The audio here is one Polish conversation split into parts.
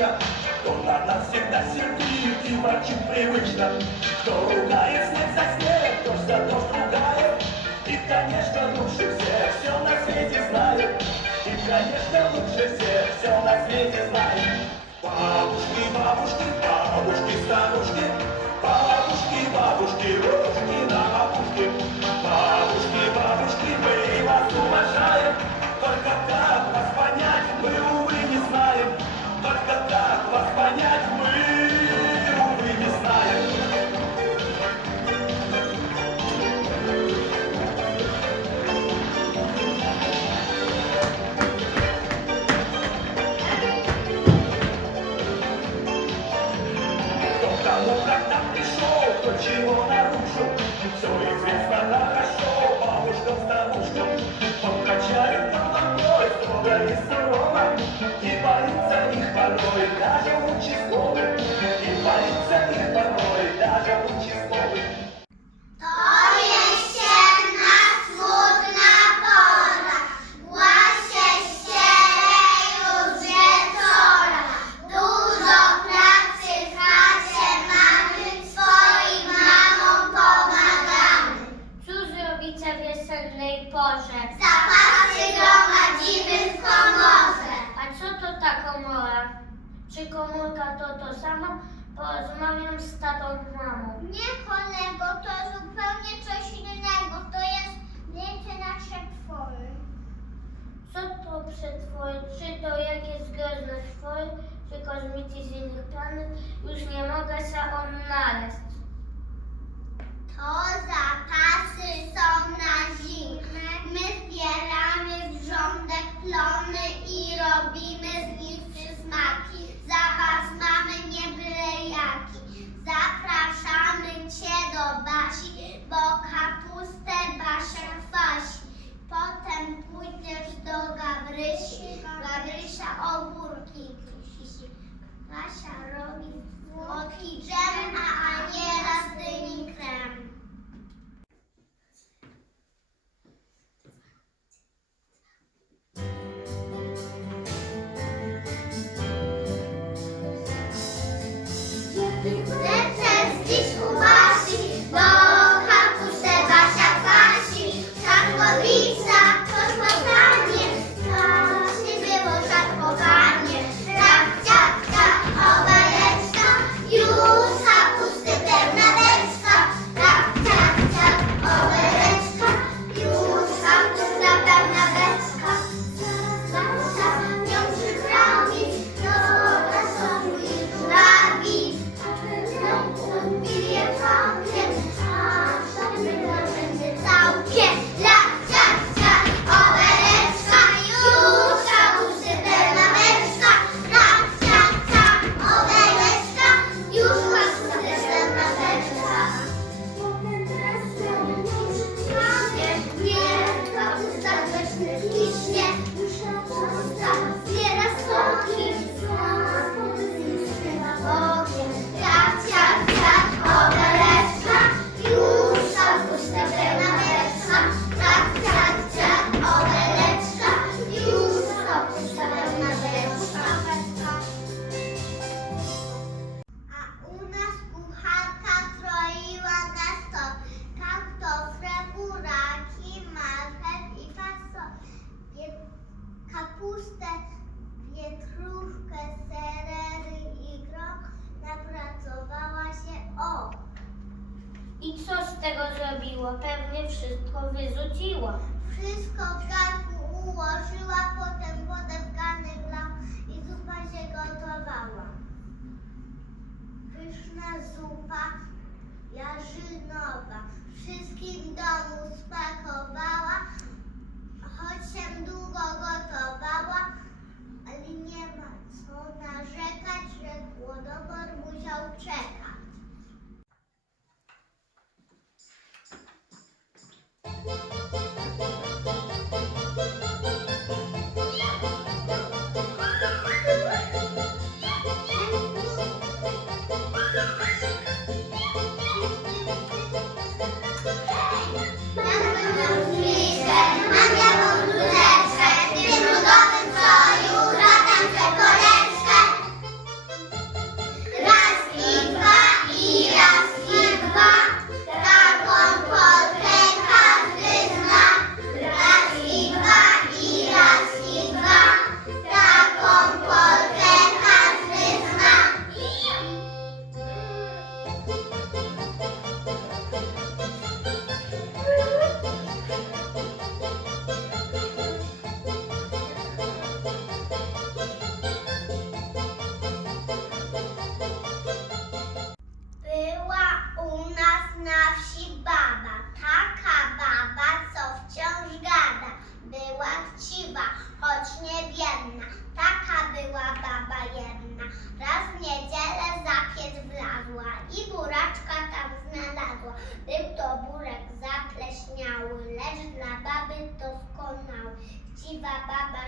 обычно Кто на нас всегда сердит и ворчит привычно Кто ругает снег за снег, дождь за дождь ругает И, конечно, лучше всех все на свете знает И, конечно, лучше всех все на свете знает Бабушки, бабушки, бабушки, старушки Бабушки, бабушки, ручки на verdade eu te dou. Komórka to to samo? Porozmawiam z tatą mamą. Nie kolego, to zupełnie coś innego. To jest zdjęcie nasze twory. Co to przetwory? Czy to jakieś groźne stwory? Czy kosmici z innych planet? Już nie mogę się odnaleźć. To zapasy są na zimę. My zbieramy wrzątek plony Kasia robi słodki dżem, a Aniela z dyni krem. Pewnie wszystko wyrzuciła. Wszystko w garnku ułożyła, potem wodę w garnek wlała i zupa się gotowała. Pyszna zupa jarzynowa wszystkim domu smakowała, choć się długo gotowała, ale nie ma co narzekać, że głodomor musiał czekać. 何?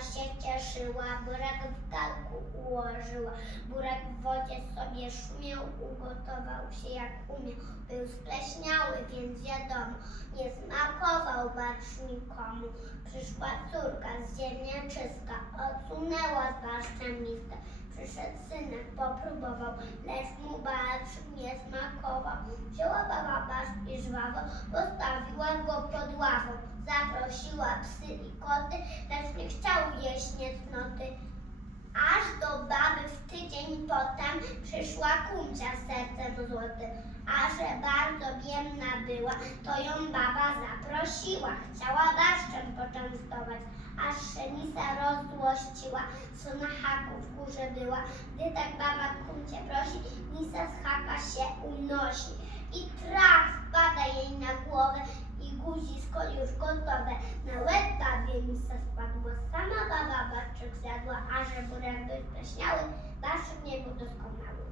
Się cieszyła, burak w garku ułożyła. Burak w wodzie sobie szumiał, ugotował się jak umiał. Był spleśniały, więc wiadomo, nie smakował barszcz nikomu. Przyszła córka z ziemniaczyska, odsunęła z barszczem. Przyszedł synek, popróbował, lecz mu barszcz nie smakował. Wzięła baba barszcz i żwawo, postawiła go pod ławą. Zaprosiła psy i koty, lecz nie chciały jeść niecnoty. Aż do baby w tydzień potem przyszła kumcia z sercem złotym. A że bardzo biedna była, to ją baba zaprosiła. Chciała barszczem poczęstować, aż się misa rozzłościła, co na haku w górze była. Gdy tak baba kumcie prosi, misa z haka się unosi. I traf spada jej na głowę i guzisko już gotowe. Na łeb babie misa spadła, sama baba barszczyk zjadła, a że burek był pleśniały, barszczyk nie był doskonały.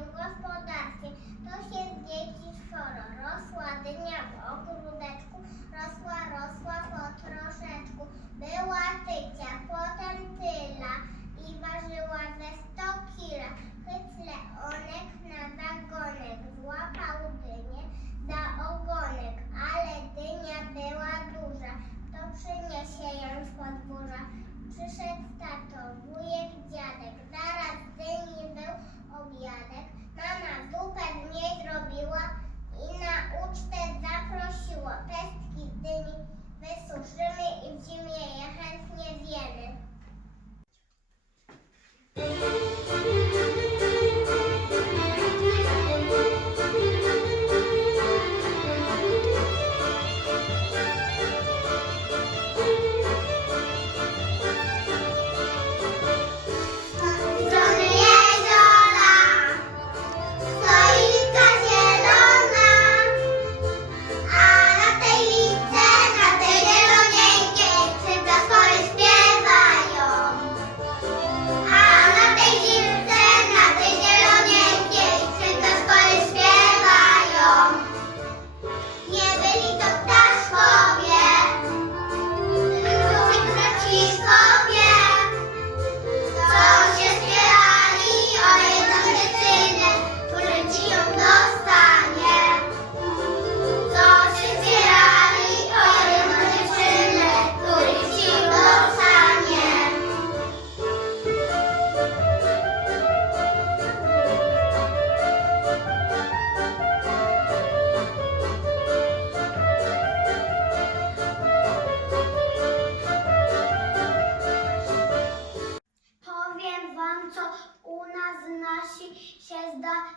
W gospodarstwie. To się z dzieci czworo. Rosła dynia w ogródeczku, rosła, rosła po troszeczku. Była tycia, potem tyla i ważyła ze sto kila. Chycle onek na wagonek, złapał dynię za ogonek, ale dynia była duża. To przyniesie ją z podwórza. Przyszedł tato, wujek, dziadek.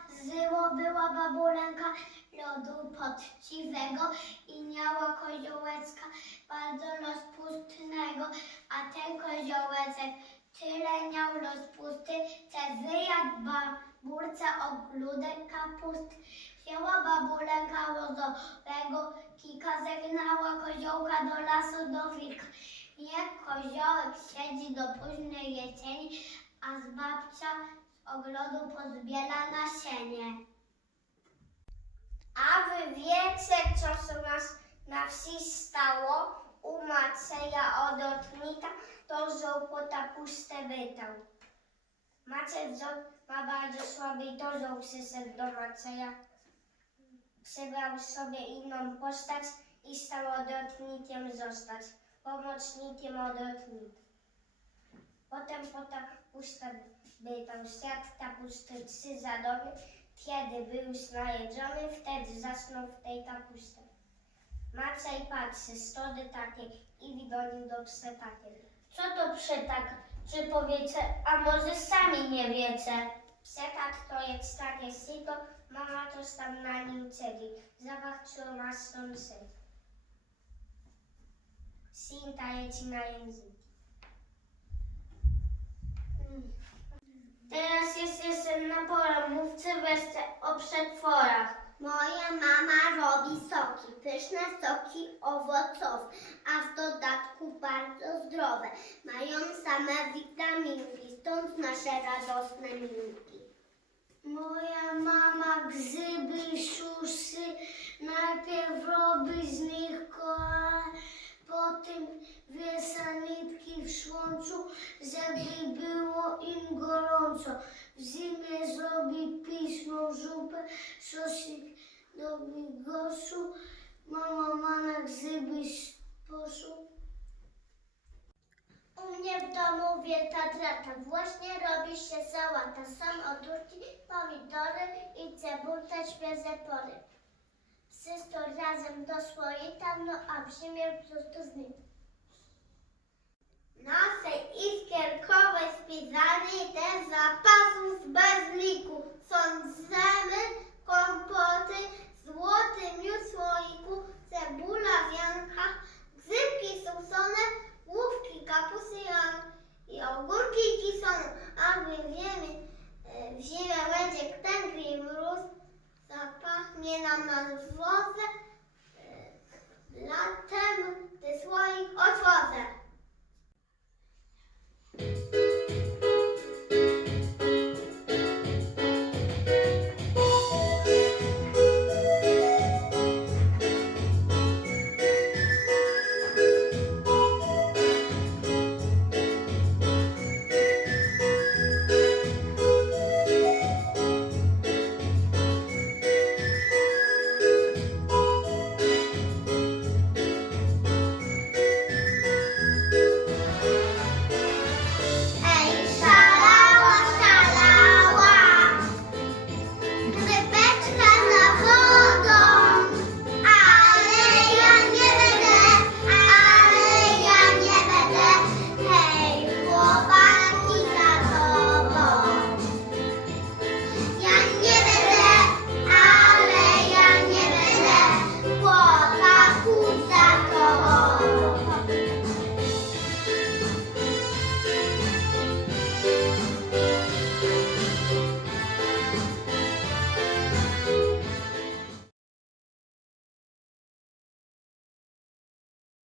Zdarzyło. Była babulenka lodu poczciwego i miała koziołeczka bardzo rozpustnego, a ten koziołeczek tyle miał rozpusty, że wyjadł ba burce ogródek kapust. Wzięła babuleka łozowego, kika zegnała koziołka do lasu do wilka. Niech koziołek siedzi do późnej jesieni, a z babcia ogrodu pozbiera nasienie. A wy wiecie, co się nas na wsi stało? U Macieja od Otnita to żołpota puste wytał. Maciej ma bardzo słaby i to żoł przyszedł do Macieja. Przybrał sobie inną postać i stał odrotnikiem zostać. Pomocnikiem odrotnika. Potem pota pusta bytał. Świat ta pusty trzy zadoby. Kiedy był już wtedy zasnął w tej kapuście. Macej patrzy, stody takie i wygonił do psa takie. Co to przetak? Czy powiecie, a może sami nie wiecie? Przetak to jest takie sito, mama coś tam na nim celi. Zobaczył masą syn. Syn taje ci na język. Teraz jest jeszcze na pora, mówcy weźcie o przetworach. Moja mama robi soki, pyszne soki owocowe, a w dodatku bardzo zdrowe. Mają same witaminki, stąd nasze radosne minki. Moja mama grzyby suszy, najpierw robi z nich koale, potem wiesa nitki w słońcu, żeby było gorąco. W zimie zrobi pyszną zupę, sosik do bigosu. Mama ma na grzyby sposób. U mnie w domu wielka trata. Właśnie robi się sałata. Są ogórki, pomidory i cebulka świeże pory. Wszystko razem do słoika, no a w zimie prosto z nim. Nasze iskierkowe spisanie te zapasów bez liku. Sądzemy kompoty, złoty miód w słoiku, cebula wianka, grzybki suszone, główki kapusty i- ogórki kiszone. A my wiemy, e, w zimie będzie tęgry mróz, zapachnie nam na włosy, e, latem ty słoik otworzę. Thank you.